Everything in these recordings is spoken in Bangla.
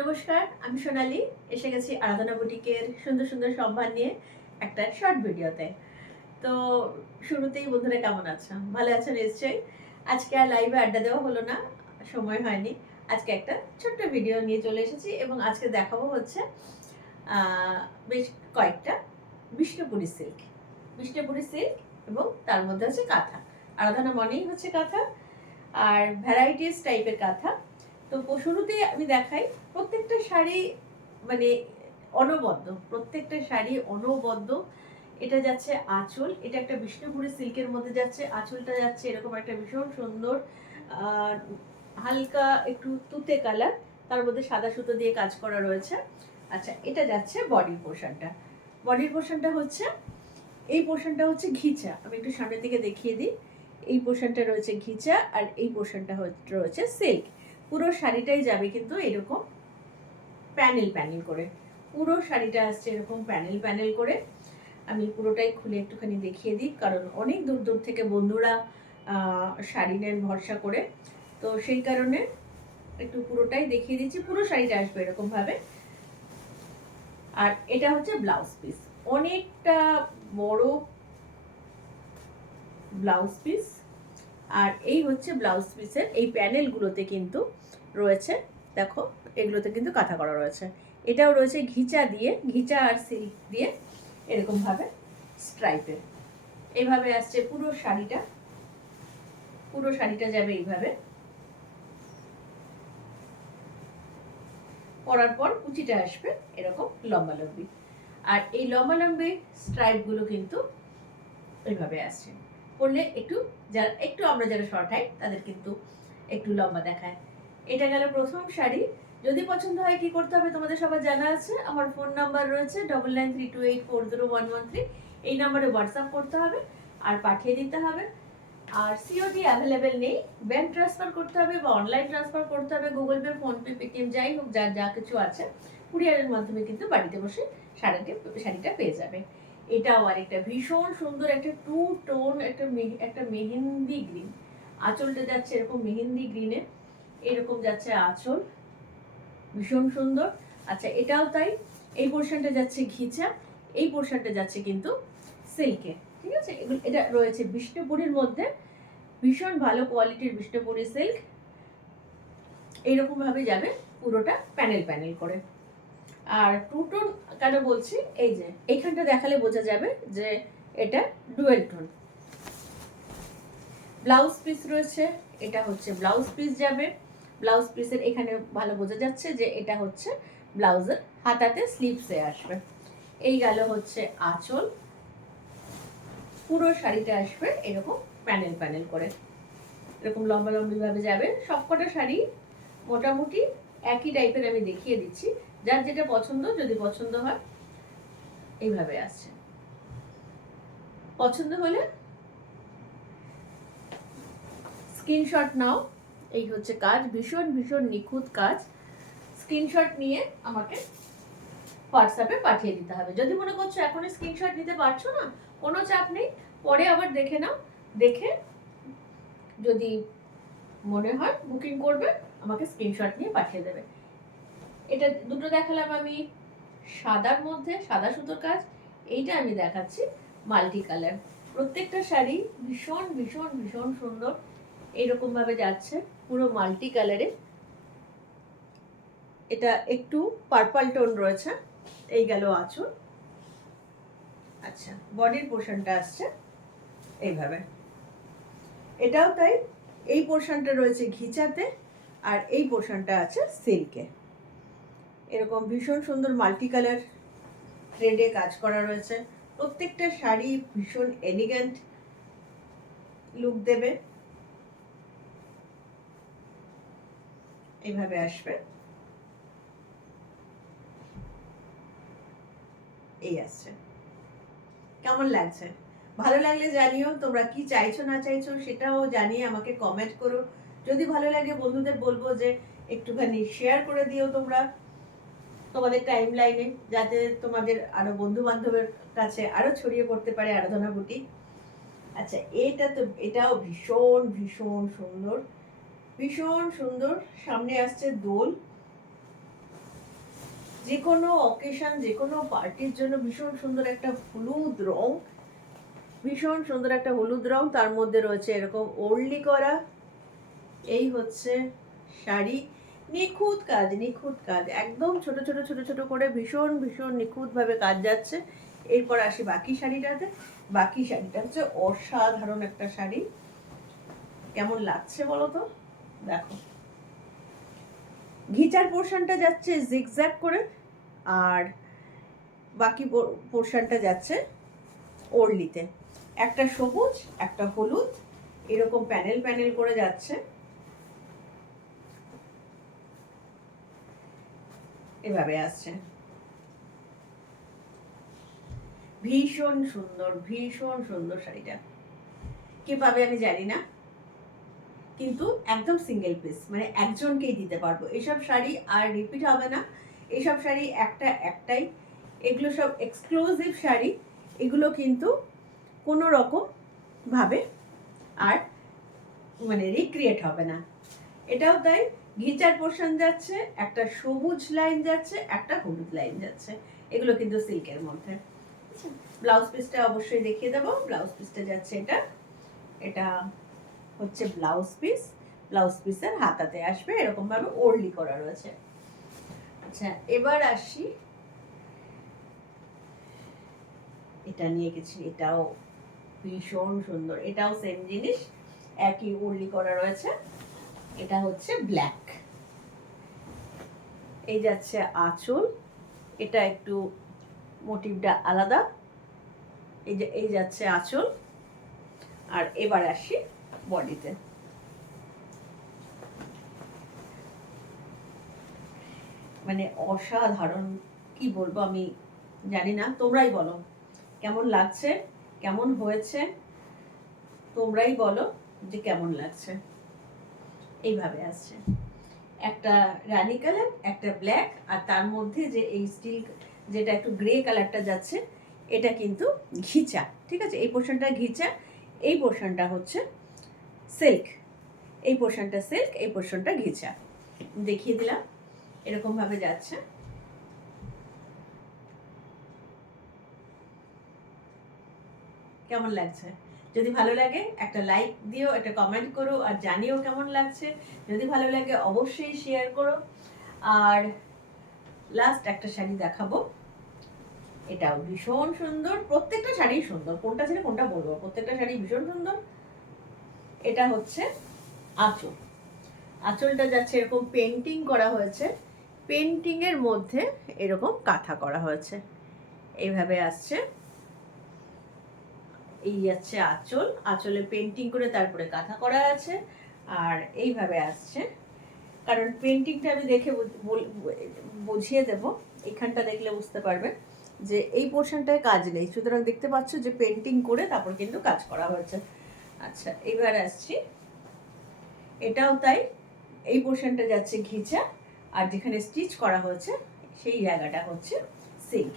নমস্কার, আমি সোনালি। এসে গেছি আরাধনা বুটিকের সুন্দর সুন্দর সম্ভার নিয়ে একটা শর্ট ভিডিওতে। তো শুরুতেই বন্ধুরা কেমন আছো? ভালো আছো নিশ্চয়ই। আজকে আর লাইভে আড্ডা দেওয়া হলো না, সময় হয়নি। আজকে একটা ছোট্ট ভিডিও নিয়ে চলে এসেছি এবং আজকে দেখাবো হচ্ছে বেশ কয়েকটা বিষ্ণুপুরি সিল্ক। বিষ্ণুপুরি সিল্ক এবং তার মধ্যে হচ্ছে কাঁথা। আরাধনা মনেই হচ্ছে কাঁথা আর ভ্যারাইটিস টাইপের কাঁথা। তো শুরুতেই আমি দেখাই প্রত্যেকটা শাড়ি মানে অনবদ্য, প্রত্যেকটা শাড়ি অনবদ্য। এটা যাচ্ছে আঁচল, এটা একটা বিষ্ণুপুরি সিল্কের মধ্যে যাচ্ছে। আঁচলটা যাচ্ছে এরকম একটা ভীষণ সুন্দর হালকা একটু তুতে কালার, তার মধ্যে সাদা সুতো দিয়ে কাজ করা রয়েছে। আচ্ছা, এটা যাচ্ছে বডির পোর্শনটা। বডির পোর্শনটা হচ্ছে এই পোর্শনটা হচ্ছে ঘিচা। আমি একটু সামনের দিকে দেখিয়ে দিই। এই পোর্শনটা রয়েছে ঘিচা আর এই পোর্শনটা রয়েছে সিল্ক। পুরো শাড়িটাই যাবে কিন্তু এরকম প্যানেল প্যানেল করে। পুরো শাড়িটা আসছে এরকম প্যানেল প্যানেল করে। আমি পুরোটাই খুলে একটুখানি দেখিয়ে দিই, কারণ অনেক দূর দূর থেকে বন্ধুরা শাড়ি নেন ভরসা করে। তো সেই কারণে একটু পুরোটাই দেখিয়ে দিচ্ছি। পুরো শাড়িটা আসবে এরকমভাবে। আর এটা হচ্ছে ব্লাউজ পিস, অনেকটা বড় ব্লাউজ পিস। আর এই হচ্ছে ব্লাউজ পিসের এই প্যানেলগুলোতে কিন্তু রয়েছে, দেখো এগুলোতে কিন্তু কাঁথা করা রয়েছে। এটাও রয়েছে ঘিচা দিয়ে, ঘিচা আর সিল্ক দিয়ে এরকমভাবে স্ট্রাইপের। এইভাবে আসছে পুরো শাড়িটা। পুরো শাড়িটা যাবে এইভাবে। পরার পর কুচিটা আসবে এরকম লম্বা লম্বি। আর এই লম্বা লম্বি স্ট্রাইপগুলো কিন্তু এইভাবে আসছে। পরলে একটু আমরা যারা শর্ট হাইট তাদের কিন্তু একটু লম্বা দেখায়। এটা গেল প্রথম শাড়ি। যদি পছন্দ হয় কি করতে হবে তোমাদের সবার জানা আছে। আমার ফোন নাম্বার রয়েছে 9932840113। এই নাম্বারে হোয়াটসঅ্যাপ করতে হবে আর পাঠিয়ে দিতে হবে। আর সিওডি অ্যাভেলেবেল নেই, ব্যাংক ট্রান্সফার করতে হবে বা অনলাইন ট্রান্সফার করতে হবে। গুগল পে, ফোনপে, পেটিএম যাই হোক, যা যা কিছু আছে কুরিয়ারের মাধ্যমে কিন্তু বাড়িতে বসে শাড়িটা পেয়ে যাবে। এটাও আরেকটা ভীষণ সুন্দর একটা টু টোন, একটা মেহেন্দি গ্রিন। আঁচলটা যাচ্ছে এরকম মেহেন্দি গ্রিনে, এরকম যাচ্ছে আঁচল, ভীষণ সুন্দর। আচ্ছা, এটাও তাই। এই পোর্শনটা যাচ্ছে ঘিচা, এই পোর্শনটা যাচ্ছে কিন্তু সিল্কে। ঠিক আছে, এটা রয়েছে বিষ্ণুপুরীর মধ্যে, ভীষণ ভালো কোয়ালিটির বিষ্ণুপুরি সিল্ক। এইরকম ভাবে যাবে পুরোটা প্যানেল প্যানেল করে। আর টু টোন কেন বলছি, এই যে এইখানটা দেখালে বোঝা যাবে যে এটা ডুয়েল টোন। ব্লাউজ পিস রয়েছে, এটা হচ্ছে ব্লাউজ পিস যাবে। ব্লাউজ পিসের এখানে ভালো বোঝা যাচ্ছে যে এটা হচ্ছে ব্লাউজের হাতাতে স্লিভসে আসবে। এই গেল হচ্ছে আঁচল। পুরো শাড়িটা আসবে এরকম প্যানেল প্যানেল করে, এরকম লম্বা লম্বি ভাবে যাবে। সবকটা শাড়ি মোটামুটি একই টাইপের আমি দেখিয়ে দিচ্ছি, যার যেটা পছন্দ, যদি পছন্দ হয় এইভাবে আসছে। পছন্দ হলে স্ক্রিনশট নাও। এই হচ্ছে কাজ, ভীষণ ভীষণ নিখুঁত কাজ। স্ক্রিনশট নিয়ে আমাকে হোয়াটসঅ্যাপে পাঠিয়ে দিতে হবে। যদি মনে করছো এখনই স্ক্রিনশট নিতে পারছো না, কোনো চাপ নেই, পরে আবার দেখে নাও। দেখে যদি মনে হয় বুকিং করবে, আমাকে স্ক্রিনশট নিয়ে পাঠিয়ে দেবে। এটা দুটো দেখালাম আমি সাদার মধ্যে, সাদা সুতোর কাজ। এইটা আমি দেখাচ্ছি মাল্টি কালার। প্রত্যেকটা শাড়ি ভীষণ ভীষণ ভীষণ সুন্দর, এইরকম ভাবে যাচ্ছে পুরো মাল্টি কালারে। এটা একটু পার্পল টোন রয়েছে। এই গেল আঁচল। আচ্ছা, বডির পোর্শনটা আসছে এইভাবে। এটাও তাই। এই পোর্শনটা রয়েছে ঘিচাতে আর এই পোর্শনটা আছে সিল্কে। এরকম ভীষণ সুন্দর মাল্টি কালার থ্রেডে কাজ করা রয়েছে। প্রত্যেকটা শাড়ি ভীষণ এলিগ্যান্ট লুক দেবে। এইভাবে আসবে, এই আসছে। কেমন লাগছে? ভালো লাগলে জানিও, তোমরা কি চাইছো না চাইছো সেটাও জানিয়ে আমাকে কমেন্ট করো। যদি ভালো লাগে বন্ধুদের বলবো যে একটুখানি শেয়ার করে দিও তোমরা তোমাদের টাইম লাইনে, যাতে তোমাদের আরো বন্ধু বান্ধবের কাছে আরো ছড়িয়ে পড়তে পারে আরাধনা বুটিক। আচ্ছা, এটাও ভীষণ ভীষণ সুন্দর, ভীষণ সুন্দর। সামনে আসছে দোল, যে কোনো অকেশন, যে কোনো পার্টির জন্য ভীষণ সুন্দর একটা হলুদ রং, ভীষণ সুন্দর একটা হলুদ রং, তার মধ্যে রয়েছে এরকম ওড়লি করা। এই হচ্ছে শাড়ি, নিখুঁত কাজ, নিখুঁত কাজ, একদম ছোট ছোট ছোট ছোট করে ভীষণ ভীষণ নিখুঁতভাবে কাজ যাচ্ছে। এরপর আসি বাকি শাড়িটাতে। বাকি শাড়িটা হচ্ছে অসাধারণ একটা শাড়ি। কেমন লাগছে বলো তো? দেখো, ঘিচার পোর্শনটা যাচ্ছে জিগজ্যাগ করে, আর বাকি পোর্শনটা যাচ্ছে ওড়লিতে। একটা সবুজ, একটা হলুদ, এরকম প্যানেল প্যানেল করে যাচ্ছে। এভাবে আসছে, ভীষণ সুন্দর, ভীষণ সুন্দর শাড়িটা। কে পাবে আমি জানি না, কিন্তু একদম সিঙ্গেল পিস, মানে একজনকেই দিতে পারবো। এসব শাড়ি আর রিপিট হবে না, এসব শাড়ি একটাই। এগুলো সব এক্সক্লুসিভ শাড়ি, এগুলো কিন্তু কোনো রকম ভাবে আর মানে রিক্রিয়েট হবে না। এটাও তাই, ঘিচার পোর্শন যাচ্ছে, একটা সবুজ লাইন যাচ্ছে, একটা হলুদ লাইন যাচ্ছে। এগুলো কিন্তু সিল্কের মধ্যে। ব্লাউজ পিসটা অবশ্যই দেখিয়ে দেবো। ব্লাউজ পিসটা যাচ্ছে এটা, এটা হচ্ছে ব্লাউজ পিস। ব্লাউজ পিসের হাতাতে আসবে এরকম ভাবে ওড়লি করা রয়েছে। আচ্ছা, এবার আসি এটা নিয়ে কিছু। এটাও ভীষণ সুন্দর, এটাও সেম জিনিস, একই ওড়লি করা রয়েছে। এটা হচ্ছে ব্ল্যাক। এই যাচ্ছে আঁচল, এটা একটু মোটিভটা আলাদা। এই যাচ্ছে আঁচল। আর এবার আসি বডিতে। মানে অসাধারণ, কি বলবো আমি জানি না, তোমরাই বলো কেমন লাগছে, কেমন হয়েছে, তোমরাই বলো যে কেমন লাগছে। এইভাবে আসছে, একটা রানি কালার, একটা ব্ল্যাক, আর তার মধ্যে যে এই স্টিল যেটা একটু গ্রে কালারটা যাচ্ছে, এটা কিন্তু ঘিচা। ঠিক আছে, এই পোর্শনটা ঘিচা, এই পোর্শনটা হচ্ছে সিল্ক। এই পোর্শনটা সিল্ক, এই পোর্শনটা ঘিচা। দেখিয়ে দিলাম, এরকম ভাবে যাচ্ছে। কেমন লাগছে? যদি ভালো লাগে একটা লাইক দিও, একটা কমেন্ট করো, আর জানিও কেমন লাগছে। যদি ভালো লাগে অবশ্যই শেয়ার করো। আর লাস্ট একটা শাড়ি দেখাবো, এটাও ভীষণ সুন্দর। প্রত্যেকটা শাড়ি সুন্দর, কোনটা ছেড়ে কোনটা বলবো, প্রত্যেকটা শাড়ি ভীষণ সুন্দর। এটা হচ্ছে আঁচল। আঁচলটা যাচ্ছে এরকম পেন্টিং করা হয়েছে, পেন্টিং এর মধ্যে এরকম কাঁথা করা হয়েছে। এইভাবে আসছে, এই যাচ্ছে আঁচল, আঁচলে পেন্টিং করে তারপরে কাঁথা করা আছে। আর এইভাবে আসছে, কারণ পেন্টিংটা আমি দেখে বুঝিয়ে দেব, এখানটা দেখলে বুঝতে পারবে যে এই পোর্শনটায় কাজ নেই, সুতরাং দেখতে পাচ্ছ যে পেন্টিং করে তারপর কিন্তু কাজ করা হয়েছে। আচ্ছা, এবার আসছি, এটাও তাই, এই পোর্শনটা যাচ্ছে ঘিচা, আর যেখানে স্টিচ করা হয়েছে সেই জায়গাটা হচ্ছে সিল্ক।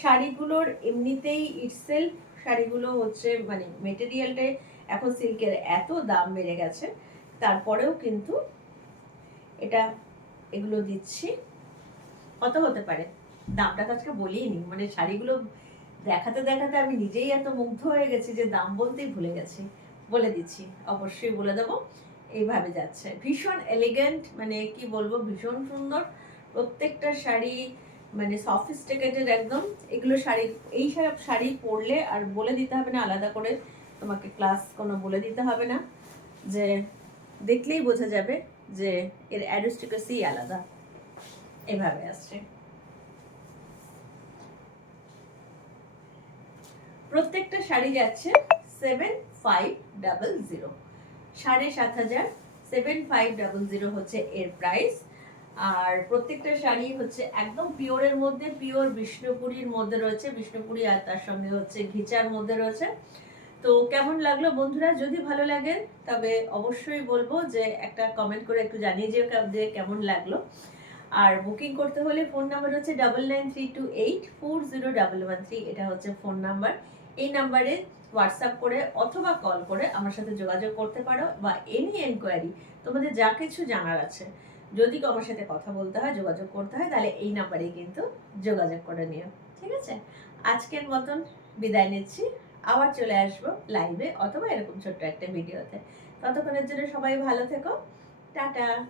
শাড়িগুলোর এমনিতেই ইটসেলফ শাড়িগুলো হচ্ছে মানে মেটেরিয়ালটাই এখন সিল্কের এত দাম বেড়ে গেছে, তারপরেও কিন্তু এটা এগুলো দিচ্ছি। কত হতে পারে দামটা তো আজকে বলিই নি, মানে শাড়িগুলো দেখাতে দেখাতে আমি নিজেই এত মুগ্ধ হয়ে গেছি যে দাম বলতেই ভুলে গেছি। বলে দিচ্ছি, অবশ্যই বলে দেবো। এইভাবে যাচ্ছে, ভীষণ এলিগেন্ট, মানে কি বলবো, ভীষণ সুন্দর প্রত্যেকটা শাড়ি, মানে সফিস্টিকেটেড একদম। এগুলো শাড়ি, এই সব শাড়ি পরলে আর বলে দিতে হবে না আলাদা করে, তোমাকে ক্লাস কোনো বলে দিতে হবে না, যে দেখলেই বোঝা যাবে যে এর অ্যারিস্টিকেসি আলাদা। এভাবে আসছে, প্রত্যেকটা শাড়ি যাচ্ছে 7500, 7500, 7500 হচ্ছে এর প্রাইস। আর প্রত্যেকটা শাড়ি হচ্ছে একদম পিওরের মধ্যে, পিওর বিষ্ণুপুরীর মধ্যে রয়েছে, বিষ্ণুপুরী, আর তার সঙ্গে হচ্ছে ঘিচার মধ্যে রয়েছে। তো কেমন লাগলো বন্ধুরা? যদি ভালো লাগে তবে অবশ্যই বলবো যে একটা কমেন্ট করে একটু জানিয়ে যে কেমন লাগলো। আর বুকিং করতে হলে ফোন নাম্বার হচ্ছে 9932840113, এটা হচ্ছে ফোন নাম্বার। এই নাম্বারে হোয়াটসঅ্যাপ করে অথবা কল করে আমার সাথে যোগাযোগ করতে পারো, বা এনি এনকোয়ারি, তোমাদের যা কিছু জানার আছে যদি আমার সাথে কথা বলতে হয়, যোগাযোগ করতে হয়, তাহলে এই নাম্বারেই কিন্তু যোগাযোগ করে নিও। ঠিক আছে, আজকের মতন বিদায় নিচ্ছি। আবার চলে আসবো লাইভে অথবা এরকম ছোট্ট একটা ভিডিওতে। ততক্ষণের জন্য সবাই ভালো থেকো। টাটা।